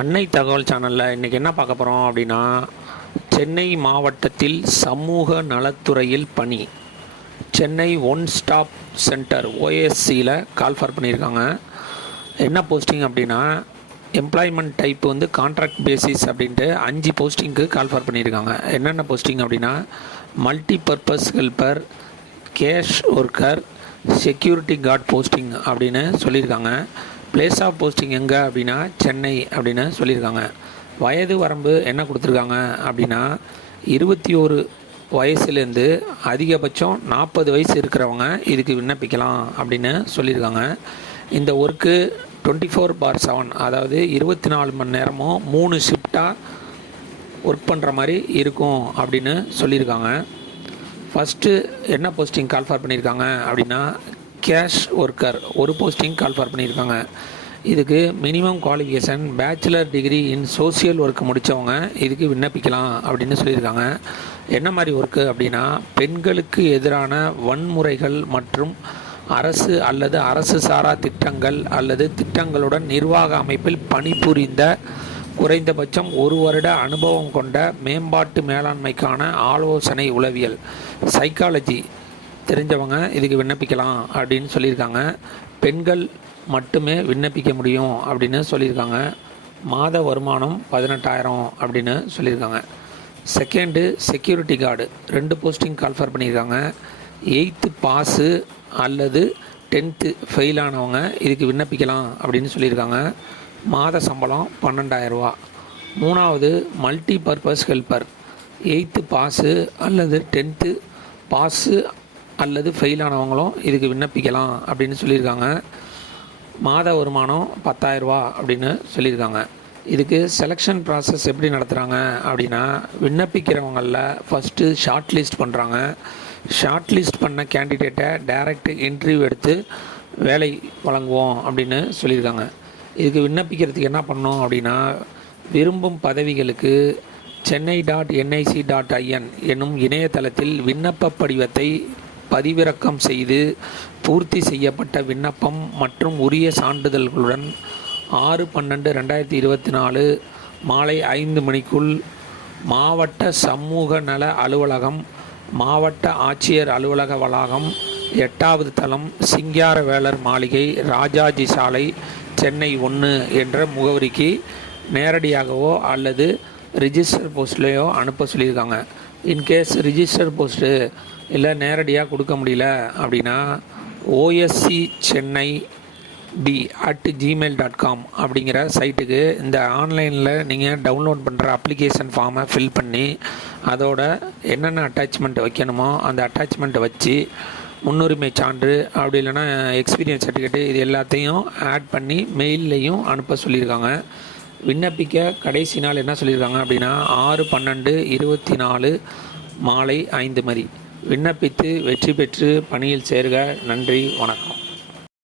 அன்னை தகவல் சேனலில் இன்றைக்கி என்ன பார்க்க போகிறோம் அப்படின்னா, சென்னை மாவட்டத்தில் சமூக நலத்துறையில் பணி. சென்னை ஒன் ஸ்டாப் சென்டர் OSCயில் கால்ஃபர் பண்ணியிருக்காங்க. என்ன போஸ்டிங் அப்படின்னா, எம்ப்ளாய்மெண்ட் டைப் வந்து கான்ட்ராக்ட் பேசிஸ் அப்படின்ட்டு 5 போஸ்டிங்க்கு கால்ஃபர் பண்ணியிருக்காங்க. என்னென்ன போஸ்டிங் அப்படின்னா, multi purpose helper, cash worker, security guard posting அப்படின்னு சொல்லியிருக்காங்க. பிளேஸ் ஆஃப் போஸ்டிங் எங்கே அப்படின்னா சென்னை அப்படின்னு சொல்லியிருக்காங்க. வயது வரம்பு என்ன கொடுத்துருக்காங்க அப்படின்னா, 21 வயசுலேருந்து அதிகபட்சம் 40 வயசு இருக்கிறவங்க இதுக்கு விண்ணப்பிக்கலாம் அப்படின்னு சொல்லியிருக்காங்க. இந்த ஒர்க்கு 24/7, அதாவது 24 மணி நேரமும் 3 ஷிஃப்டாக ஒர்க் பண்ணுற மாதிரி இருக்கும் அப்படின்னு சொல்லியிருக்காங்க. ஃபஸ்ட்டு என்ன போஸ்டிங் கால்ஃபர் பண்ணியிருக்காங்க அப்படின்னா, கேஷ் ஒர்க்கர் ஒரு போஸ்டிங் கால்ஃபர் பண்ணியிருக்காங்க. இதுக்கு minimum qualification bachelor degree in social work முடித்தவங்க இதுக்கு விண்ணப்பிக்கலாம் அப்படின்னு சொல்லியிருக்காங்க. என்ன மாதிரி ஒர்க்கு அப்படின்னா, பெண்களுக்கு எதிரான வன்முறைகள் மற்றும் அரசு அல்லது அரசு சாரா திட்டங்கள் அல்லது திட்டங்களுடன் நிர்வாக அமைப்பில் பணிபுரிந்த குறைந்தபட்சம் 1 வருட அனுபவம் கொண்ட மேம்பாட்டு மேலாண்மைக்கான ஆலோசனை உளவியல் சைக்காலஜி தெரிஞ்சவங்க இதுக்கு விண்ணப்பிக்கலாம் அப்படின்னு சொல்லியிருக்காங்க. பெண்கள் மட்டுமே விண்ணப்பிக்க முடியும் அப்படின்னு சொல்லியிருக்காங்க. மாத வருமானம் 18,000 அப்படின்னு சொல்லியிருக்காங்க. Second security card 2 posting call for பண்ணியிருக்காங்க. 8th பாஸு அல்லது 10th ஃபெயில் ஆனவங்க இதுக்கு விண்ணப்பிக்கலாம் அப்படின்னு சொல்லியிருக்காங்க. மாத சம்பளம் 12,000 ரூபா. 3வது multi purpose helper 8th pass அல்லது 10th பாஸு அல்லது ஃபெயில் ஆனவங்களும் இதுக்கு விண்ணப்பிக்கலாம் அப்படின்னு சொல்லியிருக்காங்க. மாத வருமானம் 10,000 ரூபா அப்படின்னு சொல்லியிருக்காங்க. இதுக்கு செலெக்ஷன் ப்ராசஸ் எப்படி நடத்துகிறாங்க அப்படின்னா, விண்ணப்பிக்கிறவங்களில் ஃபஸ்ட்டு ஷார்ட் லிஸ்ட் பண்ணுறாங்க. ஷார்ட் லிஸ்ட் பண்ண கேண்டிடேட்டை டைரக்ட் இன்டர்வியூ எடுத்து வேலை வழங்குவோம் அப்படின்னு சொல்லியிருக்காங்க. இதுக்கு விண்ணப்பிக்கிறதுக்கு என்ன பண்ணணும் அப்படின்னா, விரும்பும் பதவிகளுக்கு chennai.nic.in என்னும் இணையதளத்தில் விண்ணப்ப படிவத்தை பதிவிறக்கம் செய்து பூர்த்தி செய்யப்பட்ட விண்ணப்பம் மற்றும் உரிய சான்றிதழ்களுடன் 6/12/2024 மாலை 5 மணிக்குள் மாவட்ட சமூக நல அலுவலகம், மாவட்ட ஆட்சியர் அலுவலக வளாகம், 8வது தளம், சிங்காரவேலர் மாளிகை, ராஜாஜி சாலை, சென்னை 1 என்ற முகவரிக்கு நேரடியாகவோ அல்லது ரிஜிஸ்டர் போஸ்ட்லேயோ அனுப்ப சொல்லியிருக்காங்க. இன்கேஸ் ரிஜிஸ்டர் போஸ்ட்டு இல்லை நேரடியாக கொடுக்க முடியல அப்படின்னா oscchennaib@gmail.com அப்படிங்கிற சைட்டுக்கு இந்த ஆன்லைனில் நீங்கள் டவுன்லோட் பண்ணுற அப்ளிகேஷன் ஃபார்மை ஃபில் பண்ணி அதோட என்னென்ன அட்டாச்மெண்ட் வைக்கணுமோ அந்த அட்டாச்மெண்ட்டை வச்சு முன்னுரிமை சான்று அப்படி இல்லைன்னா எக்ஸ்பீரியன்ஸ் சர்டிஃபிகேட்டு இது எல்லாத்தையும் ஆட் பண்ணி மெயில்லையும் அனுப்ப சொல்லியிருக்காங்க. விண்ணப்பிக்க கடைசி நாள் என்ன சொல்லியிருக்காங்க அப்படின்னா 6/12/24 மாலை 5 மணி. விண்ணப்பித்து வெற்றி பெற்று பணியில் சேர்க. நன்றி, வணக்கம்.